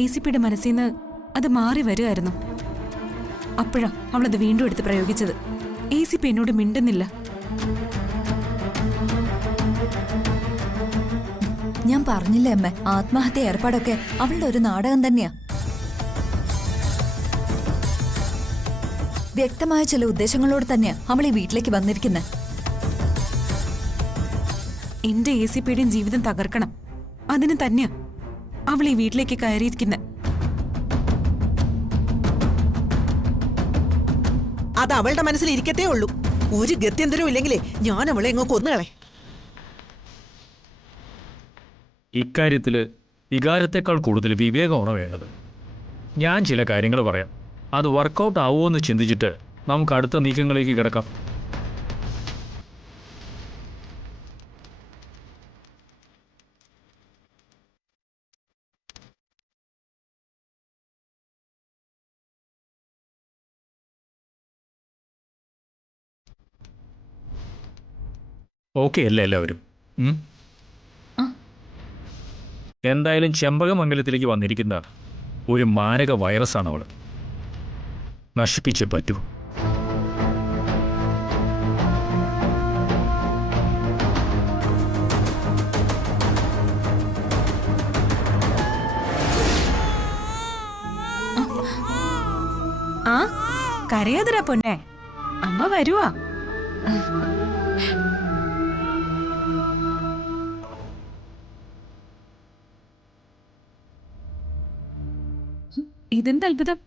ACPയുടെ മനസ്സിൽ നിന്ന് അത് മാറി വരുമായിരുന്നു. അപ്പോഴാ അവളത് വീണ്ടും എടുത്ത് പ്രയോഗിച്ചത്. ACP എന്നോട് മിണ്ടുന്നില്ല. ഞാൻ പറഞ്ഞില്ലേ അമ്മ, ആത്മഹത്യ ഏർപ്പാടൊക്കെ അവളുടെ ഒരു നാടകം തന്നെയാ. വ്യക്തമായ ചില ഉദ്ദേശങ്ങളോട് തന്നെയാ അവൾ ഈ വീട്ടിലേക്ക് വന്നിരിക്കുന്നത്. എന്റെ ACPയുടെയും ജീവിതം തകർക്കണം, അതിന് തന്നെയാ അവൾ ഈ വീട്ടിലേക്ക് കയറിയിരിക്കുന്നത്. അത് അവളുടെ മനസ്സിൽ ഇരിക്കത്തേ ഉള്ളൂ. ഒരു ഗത്യന്തരവും ഇല്ലെങ്കിലേ ഞാൻ അവളെ എങ്ങോ കൊന്നുകളെ. ഇക്കാര്യത്തിൽ വികാരത്തെക്കാൾ കൂടുതൽ വിവേകമാണ് വേണ്ടത്. ഞാൻ ചില കാര്യങ്ങൾ പറയാം, അത് വർക്കൗട്ട് ആവുമോ എന്ന് ചിന്തിച്ചിട്ട് നമുക്ക് അടുത്ത നീക്കങ്ങളിലേക്ക് കിടക്കാം. ഓക്കെ അല്ലേ എല്ലാവരും? എന്തായാലും ചെമ്പകമംഗലത്തിലേക്ക് വന്നിരിക്കുന്ന ഒരു മാരക വൈറസാണ് അവൾ. നശിപ്പിച്ചേ പറ്റൂ. ആ കരയാതരാ പൊന്നെ, അമ്മ വരുവാ. ഇതെന്ത് അത്ഭുതം!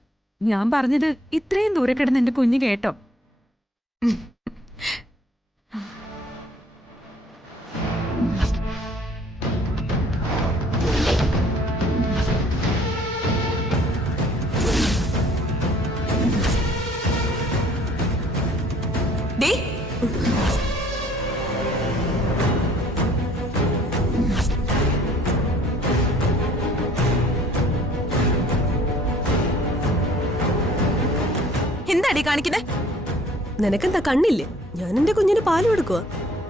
ഞാൻ പറഞ്ഞത് ഇത്രയും ദൂരെ കിടന്ന് എന്റെ കുഞ്ഞ് കേട്ടോ? എന്താടി കാണിക്കുന്നേ? നിനക്കെന്താ കണ്ണില്ലേ? ഞാൻ എന്റെ കുഞ്ഞിന് പാല് കൊടുക്കുക.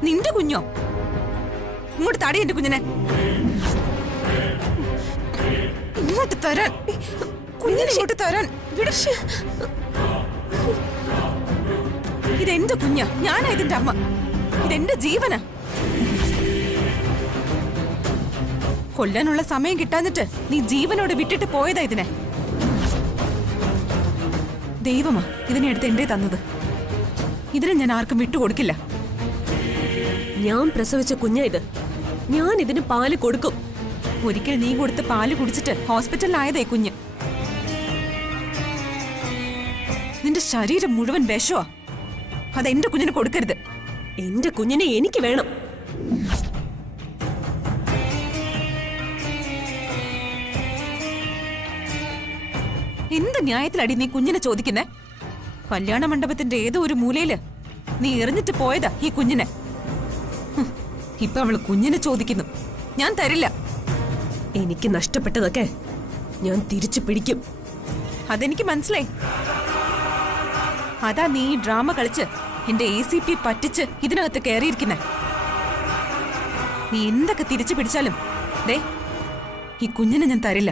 നിന്റെ കുഞ്ഞോ? ഇങ്ങോട്ട് തടി എന്റെ കുഞ്ഞിനെ. ഇങ്ങോട്ട് തരാൻ, കുഞ്ഞിനെ ഇങ്ങോട്ട് തരാൻ. ഇതെന്റെ കുഞ്ഞാ, ഞാനാ ഇതിന്റെ അമ്മ. ഇതെന്റെ ജീവനാ. കൊല്ലാനുള്ള സമയം കിട്ടാഞ്ഞിട്ട് നീ ജീവനോട് വിട്ടിട്ട് പോയതാ ഇതിനെ. ദൈവമാ ഇതിനെ എടുത്ത് എന്റെ തന്നത്. ഇതിനെ ഞാൻ ആർക്കും വിട്ടുകൊടുക്കില്ല. ഞാൻ പ്രസവിച്ച കുഞ്ഞാ ഇത്. ഞാൻ ഇതിന് പാല് കൊടുക്കും. ഒരിക്കൽ നീ കൊടുത്ത് പാല് കുടിച്ചിട്ട് ഹോസ്പിറ്റലിലായതേ കുഞ്ഞ്. നിന്റെ ശരീരം മുഴുവൻ വിഷമാ. അതെന്റെ കുഞ്ഞിന് കൊടുക്കരുത്. എന്റെ കുഞ്ഞിനെ എനിക്ക് വേണം. എന്ത് ന്യായത്തിലടി നീ കുഞ്ഞിനെ ചോദിക്കുന്നേ? കല്യാണ മണ്ഡപത്തിന്റെ ഏതോ ഒരു മൂലയില് നീ എറിഞ്ഞിട്ട് പോയതാ ഈ കുഞ്ഞിനെ. ഇപ്പൊ അവള് കുഞ്ഞിനെ ചോദിക്കുന്നു. ഞാൻ തരില്ല. എനിക്ക് നഷ്ടപ്പെട്ടതൊക്കെ ഞാൻ തിരിച്ചു പിടിക്കും. അതെനിക്ക് മനസ്സിലായി. അതാ നീ ഈ ഡ്രാമ കളിച്ച് എന്റെ ACP പറ്റിച്ച് ഇതിനകത്ത് കയറിയിരിക്കുന്നെ. നീ എന്തൊക്കെ തിരിച്ചു പിടിച്ചാലും ദേ ഈ കുഞ്ഞിനെ ഞാൻ തരില്ല.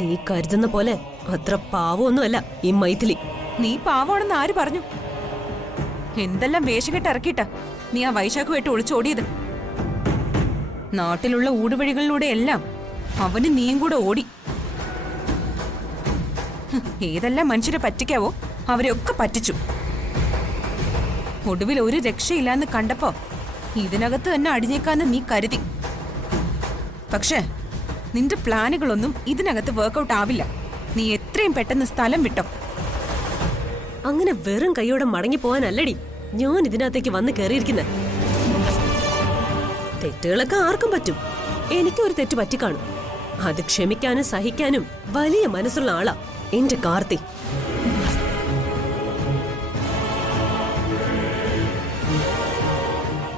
നീ കരുതുന്ന പോലെ അത്ര പാവമൊന്നുമല്ല ഈ മൈഥിലി. നീ പാവമാണെന്ന് ആര് പറഞ്ഞു? എന്തെല്ലാം വേഷം കെട്ട് ഇറക്കിയിട്ടാ നീ ആ വൈശാഖുമായിട്ട് ഒളിച്ചോടിയത്. നാട്ടിലുള്ള ഊടുവഴികളിലൂടെ എല്ലാം അവന് നീയും കൂടെ ഓടി. ഏതെല്ലാം മനുഷ്യരെ പറ്റിക്കാവോ അവരെയൊക്കെ പറ്റിച്ചു. ഒടുവിൽ ഒരു രക്ഷയില്ലാന്ന് കണ്ടപ്പോ ഇതിനകത്ത് തന്നെ അടിഞ്ഞേക്കാന്ന് നീ കരുതി. പക്ഷേ നിന്റെ പ്ലാനുകളൊന്നും ഇതിനകത്ത് വർക്കൗട്ട് ആവില്ല. നീ എത്രയും പെട്ടെന്ന് സ്ഥലം വിട്ടോ. അങ്ങനെ വെറും കൈയോടെ മടങ്ങി പോവാനല്ലടി ഞാൻ ഇതിനകത്തേക്ക് വന്ന് കയറിയിരിക്കുന്നത്. തെറ്റുകളൊക്കെ ആർക്കും പറ്റും. എനിക്കൊരു തെറ്റ് പറ്റിക്കാണും. അത് ക്ഷമിക്കാനും സഹിക്കാനും വലിയ മനസ്സുള്ള ആളാ എന്റെ കാർത്തി.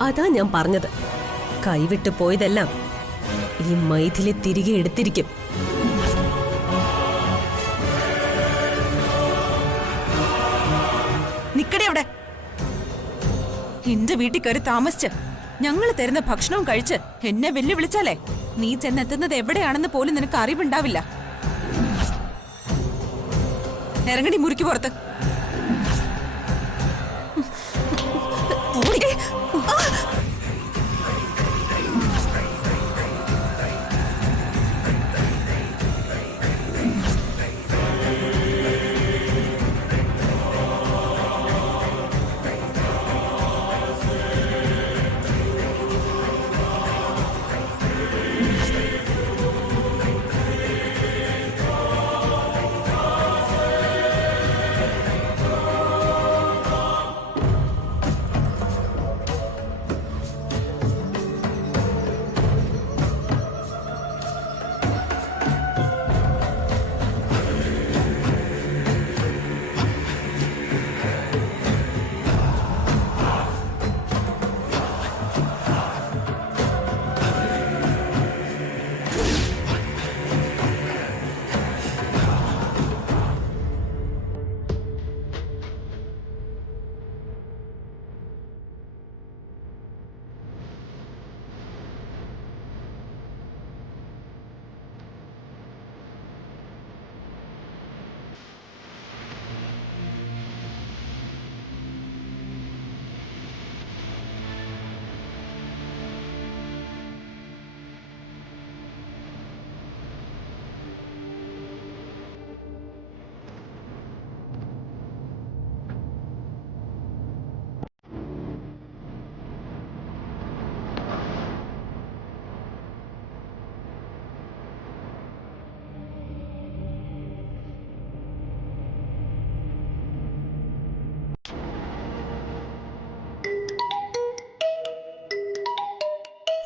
അതാ ഞാൻ പറഞ്ഞത്, കൈവിട്ടു പോയതെല്ലാം ഈ മൈഥിലി തിരികെ എടുത്തിരിക്കും. നിക്കടെ അവിടെ. എന്റെ വീട്ടിൽ കയറി താമസിച്ച് ഞങ്ങൾ തരുന്ന ഭക്ഷണവും കഴിച്ച് എന്നെ വെല്ലുവിളിച്ചാലേ നീ ചെന്നെത്തുന്നത് എവിടെയാണെന്ന് പോലും നിനക്ക് അറിവുണ്ടാവില്ല. ഇറങ്ങടി മുറിക്ക് പുറത്ത്. ഓടി.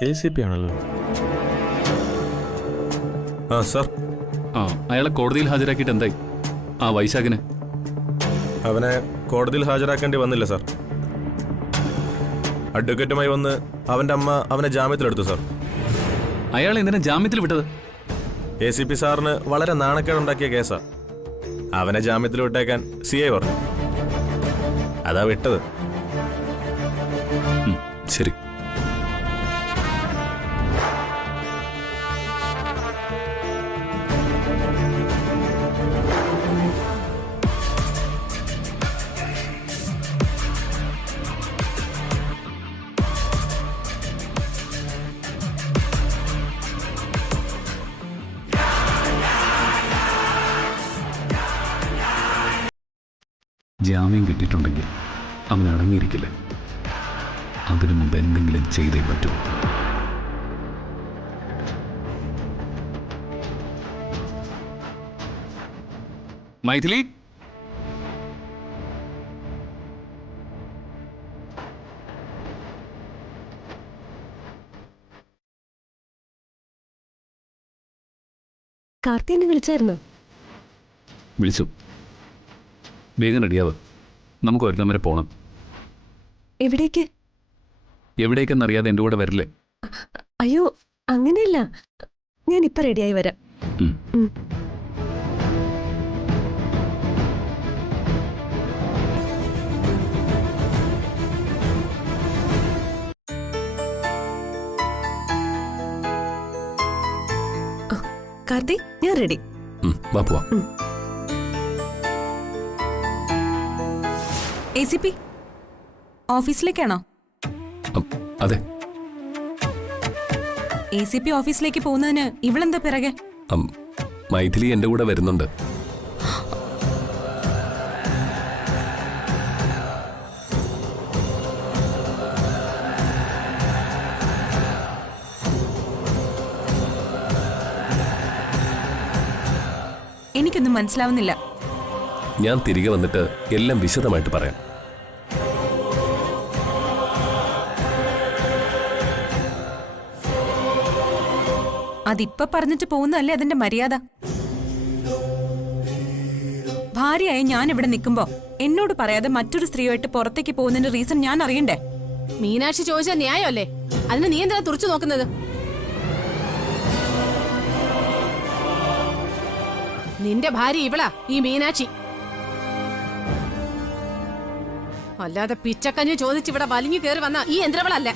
ACP ആണല്ലോ. സാർ. അയാളെ കോടതിയിൽ ഹാജരാക്കിയിട്ട് എന്തായി? വൈശാഖിനെ അവനെ കോടതിയിൽ ഹാജരാക്കേണ്ടി വന്നില്ല സാർ. അഡ്വക്കേറ്റുമായി വന്ന് അവൻ്റെ അമ്മ അവനെ ജാമ്യത്തിലെടുത്തു സാർ. അയാൾ എന്തിനാ ജാമ്യത്തിൽ വിട്ടത്? ACP സാറിന് വളരെ നാണക്കേടുണ്ടാക്കിയ കേസാ. അവനെ ജാമ്യത്തിൽ വിട്ടേക്കാൻ CI പറഞ്ഞു. അതാ വിട്ടത്. ശരി. ജാമ്യം കിട്ടിയിട്ടുണ്ടെങ്കിൽ അവൻ അടങ്ങിയിരിക്കില്ല. അതിനു മുമ്പ് എന്തെങ്കിലും ചെയ്തേ പറ്റൂ. മൈഥിലി, കാർത്തിനെ വിളിച്ചായിരുന്നോ? വിളിച്ചു. വേഗം റെഡിയാവ്, നമുക്ക് ഒരിടം വരെ പോകണം. എവിടേക്ക്? എവിടേക്കെന്നറിയാതെ എൻ്റെ കൂടെ വരില്ലേ? അയ്യോ, അങ്ങനെയല്ല, ഞാൻ ഇപ്പൊ റെഡിയായി വരാം. കാർത്തി, ഞാൻ റെഡി. വാ പോവാം. ACP ഓഫീസിലേക്കാണോ? അതെ. ACP ഓഫീസിലേക്ക് പോകുന്നതിന് ഇവളെന്താ പിറകെ? മൈഥിലി എൻ്റെ കൂടെ വരുന്നുണ്ട്. എനിക്കൊന്നും മനസ്സിലാവുന്നില്ല. ഞാൻ തിരികെ വന്നിട്ട് എല്ലാം വിശദമായിട്ട് പറയാം. അതിപ്പോ പറഞ്ഞിട്ട് പോകുന്നതല്ലേ അതിന്റെ മര്യാദ? ഭാര്യയായി ഞാൻ ഇവിടെ നിൽക്കുമ്പോ എന്നോട് പറയാതെ മറ്റൊരു സ്ത്രീയുമായിട്ട് പുറത്തേക്ക് പോകുന്നതിന്റെ റീസൺ ഞാൻ അറിയണ്ടേ? മീനാക്ഷി ചോദിച്ച ന്യായമല്ലേ? അതിന് നീ എന്താ തുറച്ചു നോക്കുന്നത്? നിന്റെ ഭാര്യ ഇവളാ ഈ മീനാക്ഷി. അല്ലാതെ പിച്ചക്കഞ്ഞ് ചോദിച്ചിവിടെ വലിഞ്ഞു കയറി വന്ന ഈ യന്ത്രവളല്ല.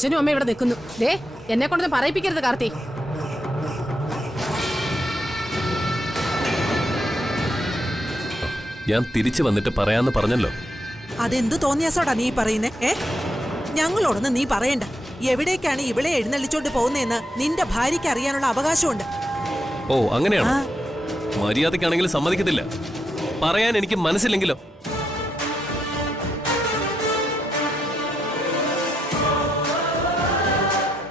അച്ഛനും അമ്മ ഇവിടെ നിൽക്കുന്നു. ദേ എന്നെ കൊണ്ടൊന്നും പറയിപ്പിക്കരുത് കാർത്തി. ഞാൻ തിരിച്ചു വന്നിട്ട് പറയാന്ന് പറഞ്ഞല്ലോ. അതെന്തു തോന്നിയാസോടാ നീ പറയുന്നേ? ഞങ്ങളോടൊന്ന് നീ പറയണ്ട. എവിടേക്കാണ് ഇവളെ എഴുന്നള്ളിച്ചോണ്ട് പോകുന്നതെന്ന് നിന്റെ ഭാര്യയ്ക്ക് അറിയാനുള്ള അവകാശമുണ്ട്. ഓ അങ്ങനെയാണോ? മര്യാദക്കാണെങ്കിൽ സമ്മതിക്കത്തില്ല. പറയാൻ എനിക്ക് മനസ്സില്ലെങ്കിലോ?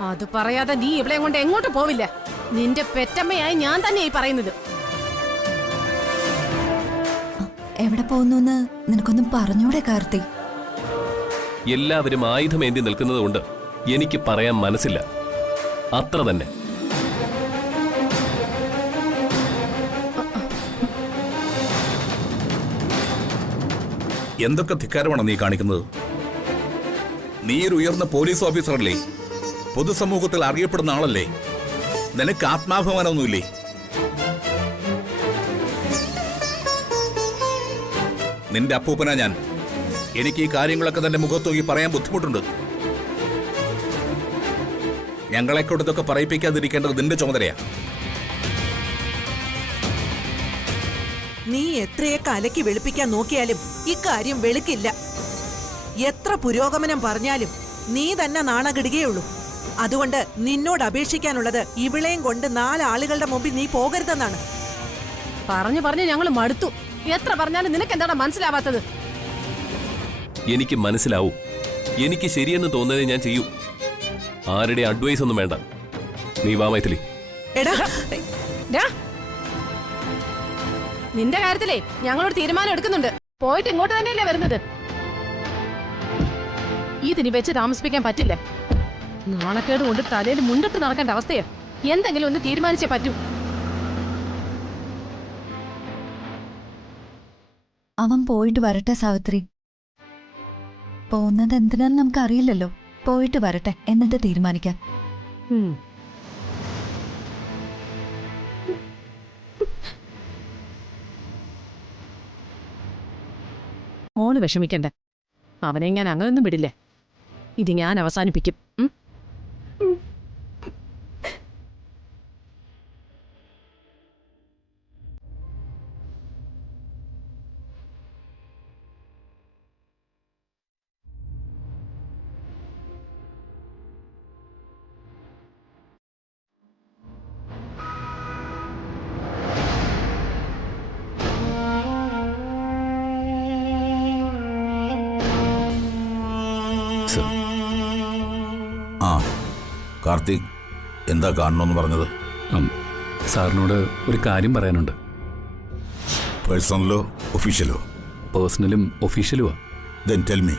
അത് പറയാതെ നീ ഇവിടെ കൊണ്ട് എങ്ങോട്ട് പോവില്ല. നിന്റെ പെറ്റമ്മയായി ഞാൻ തന്നെയായി പറയുന്നത്. എവിടെ പോകുന്നു നിനക്കൊന്നും പറഞ്ഞൂടെ കാർത്തി? എല്ലാവരും ആയുധമേന്തി നിൽക്കുന്നത് കൊണ്ട് എനിക്ക് പറയാൻ മനസ്സില്ല, അത്ര തന്നെ. എന്തൊക്കെ ധിക്കാരമാണ് നീ കാണിക്കുന്നത്? നീ ഒരു ഉയർന്ന പോലീസ് ഓഫീസറല്ലേ? പൊതുസമൂഹത്തിൽ അറിയപ്പെടുന്ന ആളല്ലേ? നിനക്ക് ആത്മാഭിമാനമൊന്നുമില്ലേ? നിന്റെ അപ്പൂപ്പനാ ഞാൻ. എനിക്ക് ഈ കാര്യങ്ങളൊക്കെ തന്റെ മുഖത്ത് നോക്കി പറയാൻ ബുദ്ധിമുട്ടുണ്ട്. ഞങ്ങളെക്കൊണ്ട് ഇതൊക്കെ പറയിപ്പിക്കാതിരിക്കേണ്ടത് നിന്റെ ചുമതലയാ. നീ എത്രയൊക്കെ അലക്കി വെളുപ്പിക്കാൻ നോക്കിയാലും ഇക്കാര്യം വെളുക്കില്ല. എത്ര പുരോഗമനം പറഞ്ഞാലും നീ തന്നെ നാണകിടുകയുള്ളൂ. അതുകൊണ്ട് നിന്നോട് അപേക്ഷിക്കാനുള്ളത് ഇവളെയും കൊണ്ട് 4 ആളുകളുടെ മുമ്പിൽ നീ പോകരുതെന്നാണ്. പറഞ്ഞു പറഞ്ഞു ഞങ്ങൾ മടുത്തു. എത്ര പറഞ്ഞാലും നിനക്ക് എന്താണ് മനസ്സിലാവാത്തത്? എനിക്ക് മനസ്സിലാവൂ. എനിക്ക് ശരിയെന്ന് തോന്നുന്നത് ഞാൻ ചെയ്യൂ. ആരുടെ അഡ്വൈസ് ഒന്നും വേണ്ട. നീ വാ മൈഥിലി. എടാ ഡാ, നിന്റെ കാര്യത്തിലേ ഞങ്ങളൊരു തീരുമാനം എടുക്കുന്നുണ്ട്. പോയിട്ട് ഇങ്ങോട്ട് തന്നെയല്ലേ വരുന്നത്. ഇതിനി വെച്ച് താമസിപ്പിക്കാൻ പറ്റില്ല. നാണക്കേട് കൊണ്ട് തലയിൽ മുണ്ടിട്ട് നടക്കേണ്ട അവസ്ഥയാ. എന്തെങ്കിലും ഒന്ന് തീരുമാനിച്ചേ പറ്റൂ. അവൻ പോയിട്ട് വരട്ടെ സാവിത്രി. പോകുന്നത് എന്തിനാന്ന് നമുക്ക് അറിയില്ലല്ലോ. പോയിട്ട് വരട്ടെ, എന്നിട്ട് തീരുമാനിക്കാം. മോള് വിഷമിക്കണ്ട. അവനെ ഞാൻ അങ്ങനൊന്നും വിടില്ലേ. ഇത് ഞാൻ അവസാനിപ്പിക്കും. ആ കാർത്തിക്, എന്താ കാണണമെന്ന് പറഞ്ഞത്? സാറിനോട് ഒരു കാര്യം പറയാനുണ്ട്. പേഴ്സണലോ ഒഫീഷ്യലോ? പേഴ്സണലും ഒഫീഷ്യലുമാ. Then tell me.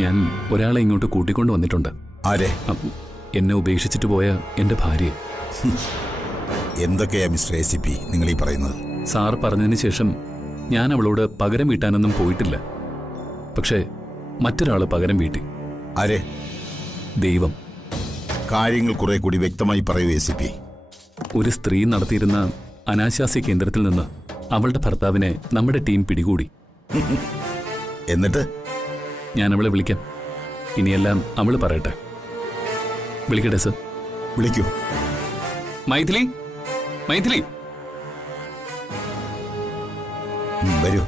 ഞാൻ ഒരാളെ ഇങ്ങോട്ട് കൂട്ടിക്കൊണ്ട് വന്നിട്ടുണ്ട്. ആരെ? എന്നെ ഉപേക്ഷിച്ചിട്ട് പോയ എൻ്റെ ഭാര്യയെ. എന്തൊക്കെയാ മിസ്റ്റർ ACP നിങ്ങൾ ഈ പറയുന്നത്? സാർ പറഞ്ഞതിന് ശേഷം ഞാൻ അവളോട് പകരം വീട്ടാനൊന്നും പോയിട്ടില്ല. പക്ഷേ മറ്റൊരാൾ പകരം വീട്ടി. ആരെ? ദൈവം. കാര്യങ്ങൾ കുറെ കൂടി വ്യക്തമായി പറയൂ ACP. ഒരു സ്ത്രീ നടത്തിയിരുന്ന അനാശാസ്യ കേന്ദ്രത്തിൽ നിന്ന് അവളുടെ ഭർത്താവിനെ നമ്മുടെ ടീം പിടികൂടി. എന്നിട്ട് ഞാൻ അവളെ വിളിക്കാം. ഇനിയെല്ലാം അവൾ പറയട്ടെ. വിളിക്കട്ടെ സർ? വിളിക്കൂ. മൈഥിലി, മൈഥിലി. വരൂ.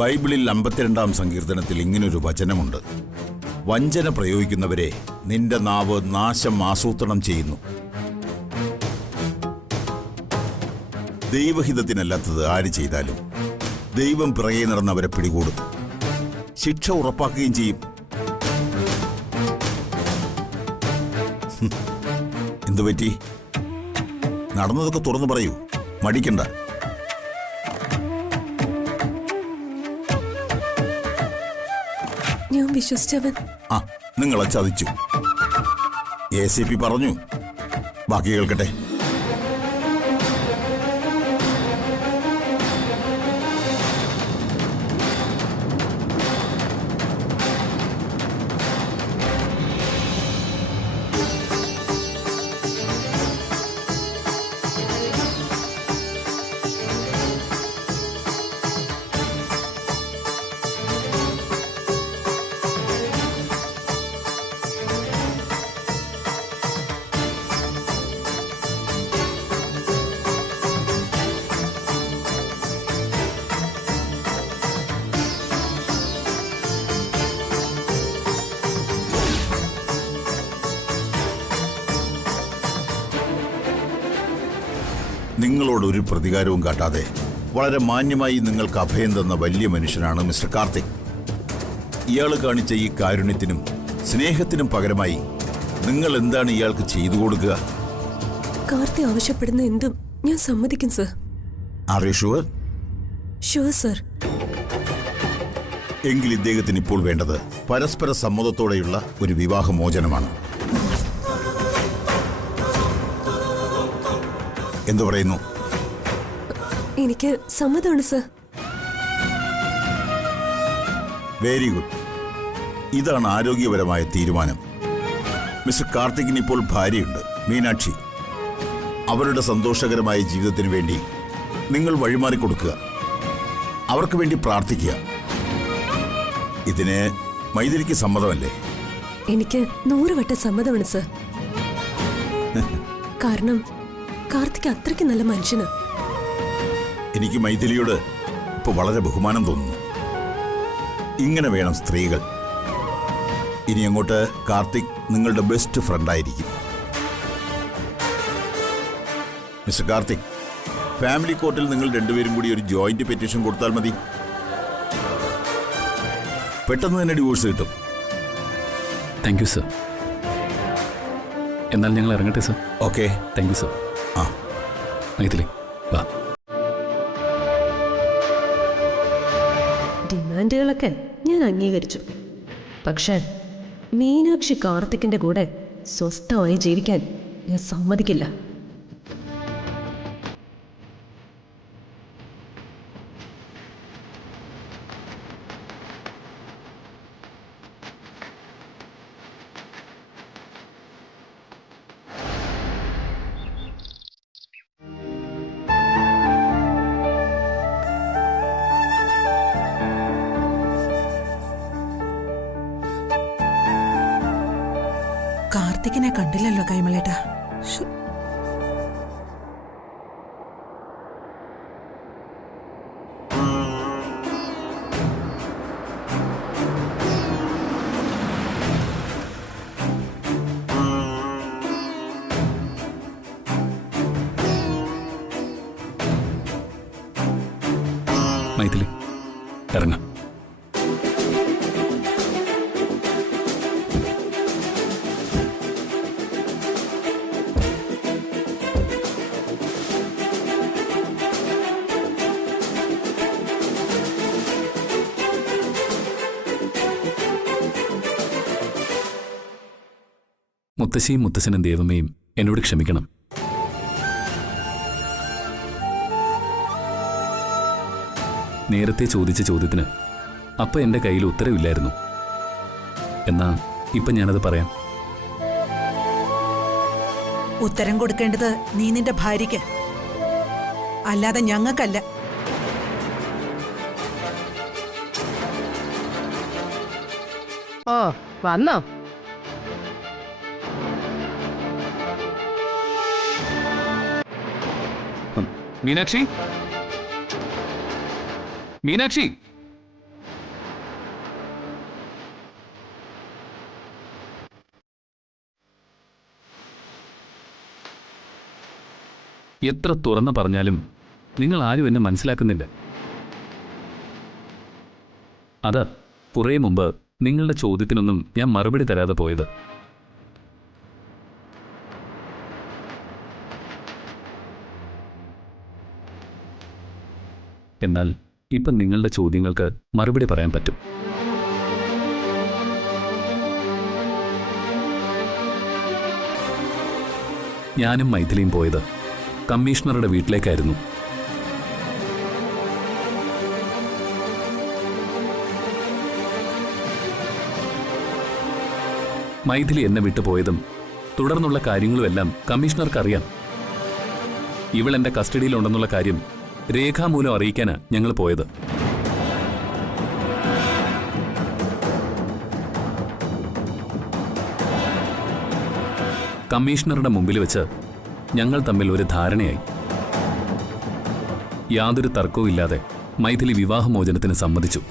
ബൈബിളിൽ 52-ാം സങ്കീർത്തനത്തിൽ ഇങ്ങനൊരു വചനമുണ്ട്: വഞ്ചന പ്രയോഗിക്കുന്നവരെ നിന്റെ നാവ് നാശം ആസൂത്രണം ചെയ്യുന്നു. ദൈവഹിതത്തിനല്ലാത്തത് ആര് ചെയ്താലും ദൈവം പിറകെ നടന്നവരെ പിടികൂടും, ശിക്ഷ ഉറപ്പാക്കുകയും ചെയ്യും. എന്തുപറ്റി? നടന്നതൊക്കെ തുറന്നു പറയൂ, മടിക്കണ്ട. ഞാൻ വിശ്വസിച്ചവൻ ആ, നിങ്ങളെ ചതിച്ചു. ACP പറഞ്ഞു. ബാക്കി കേൾക്കട്ടെ. നിങ്ങളോട് ഒരു പ്രതികാരവും കാട്ടാതെ വളരെ മാന്യമായി നിങ്ങൾക്ക് അഭയം തന്ന വലിയ മനുഷ്യനാണ് മിസ്റ്റർ കാർത്തിക്. ഇയാൾ കാണിച്ച ഈ കാരുണ്യത്തിനും സ്നേഹത്തിനും പകരമായി നിങ്ങൾ എന്താണ് ഇയാൾക്ക് ചെയ്തു കൊടുക്കുക? കാർത്തി ആവശ്യപ്പെടുന്ന എന്തും ഞാൻ സമ്മതിക്കും sir. Are you sure? Sure sir. എങ്കിൽ ഇദ്ദേഹത്തിന് ഇപ്പോൾ വേണ്ടത് പരസ്പര സമ്മതത്തോടെയുള്ള ഒരു വിവാഹമോചനമാണ്. എന്തു പറയുന്നു? എനിക്ക് സമ്മതമാണ് സർ. Very good. ഇതാണ് ആരോഗ്യപരമായ തീരുമാനം. മിസ്റ്റർ കാർത്തികിന് ഇപ്പോൾ ഭാര്യയുണ്ട്, മീനാക്ഷി. അവരുടെ സന്തോഷകരമായ ജീവിതത്തിന് വേണ്ടി നിങ്ങൾ വഴിമാറി കൊടുക്കുക, അവർക്ക് വേണ്ടി പ്രാർത്ഥിക്കുക. ഇതിന് മൈഥിലിക്ക് സമ്മതമല്ലേ? എനിക്ക് 100 വട്ടം സമ്മതമാണ് സർ. കാരണം കാർത്തിക് അത്രയ്ക്ക് നല്ല മനുഷ്യനാ. എനിക്ക് മൈഥിലിയോട് ഇപ്പൊ വളരെ ബഹുമാനം തോന്നുന്നു. ഇങ്ങനെ വേണം സ്ത്രീകൾ. ഇനി അങ്ങോട്ട് കാർത്തിക് നിങ്ങളുടെ ബെസ്റ്റ് ഫ്രണ്ടായിരിക്കും. മിസ്റ്റർ കാർത്തിക്, ഫാമിലി കോർട്ടിൽ നിങ്ങൾ രണ്ടുപേരും കൂടി ഒരു ജോയിന്റ് പെറ്റീഷൻ കൊടുത്താൽ മതി. പെട്ടെന്ന് തന്നെ ഡിവോഴ്സ് കിട്ടും. Thank you sir. എന്നാൽ ഞങ്ങൾ ഇറങ്ങട്ടെ sir. Okay, thank you sir. ആ മൈഥിലി വാ. ഡിമാൻഡുകളൊക്കെ ഞാൻ അംഗീകരിച്ചു. പക്ഷേ മീനാക്ഷി കാർത്തിക്കിന്റെ കൂടെ സ്വസ്ഥമായി ജീവിക്കാൻ ഞാൻ സമ്മതിക്കില്ല. കാർത്തികിനെ കണ്ടില്ലല്ലോ കൈമളേട്ടാ. മൈഥിലി ഇറങ്ങാം. മുത്തശ്ശിയും മുത്തശ്ശനും ദേവമ്മയും എന്നോട് ക്ഷമിക്കണം. നേരത്തെ ചോദിച്ച ചോദ്യത്തിന് അപ്പം എൻ്റെ കയ്യിൽ ഉത്തരവില്ലായിരുന്നു. എന്നാ ഇപ്പം ഞാനത് പറയാം. ഉത്തരം കൊടുക്കേണ്ടത് നീ നിന്റെ ഭാര്യയ്ക്ക്, അല്ലാതെ ഞങ്ങൾക്കല്ല. ഓ വന്നോ? മീനാക്ഷി, മീനാക്ഷി, എത്ര തുറന്നു പറഞ്ഞാലും നിങ്ങൾ ആരും എന്നെ മനസ്സിലാക്കുന്നില്ല. അത് കുറേ മുമ്പ് നിങ്ങളുടെ ചോദ്യത്തിനൊന്നും ഞാൻ മറുപടി തരാതെ പോയത്. എന്നാൽ ഇപ്പം നിങ്ങളുടെ ചോദ്യങ്ങൾക്ക് മറുപടി പറയാൻ പറ്റും. ഞാനും മൈഥിലിയും പോയത് കമ്മീഷണറുടെ വീട്ടിലേക്കായിരുന്നു. മൈഥിലി എന്നെ വിട്ടുപോയതും തുടർന്നുള്ള കാര്യങ്ങളുമെല്ലാം കമ്മീഷണർക്കറിയാം. ഇവൾ എൻ്റെ കസ്റ്റഡിയിലുണ്ടെന്നുള്ള കാര്യം രേഖാമൂലം അറിയിക്കാനാണ് ഞങ്ങൾ പോയത്. കമ്മീഷണറുടെ മുമ്പിൽ വെച്ച് ഞങ്ങൾ തമ്മിൽ ഒരു ധാരണയായി. യാതൊരു തർക്കവും ഇല്ലാതെ മൈഥിലി വിവാഹമോചനത്തിന് സമ്മതിച്ചു.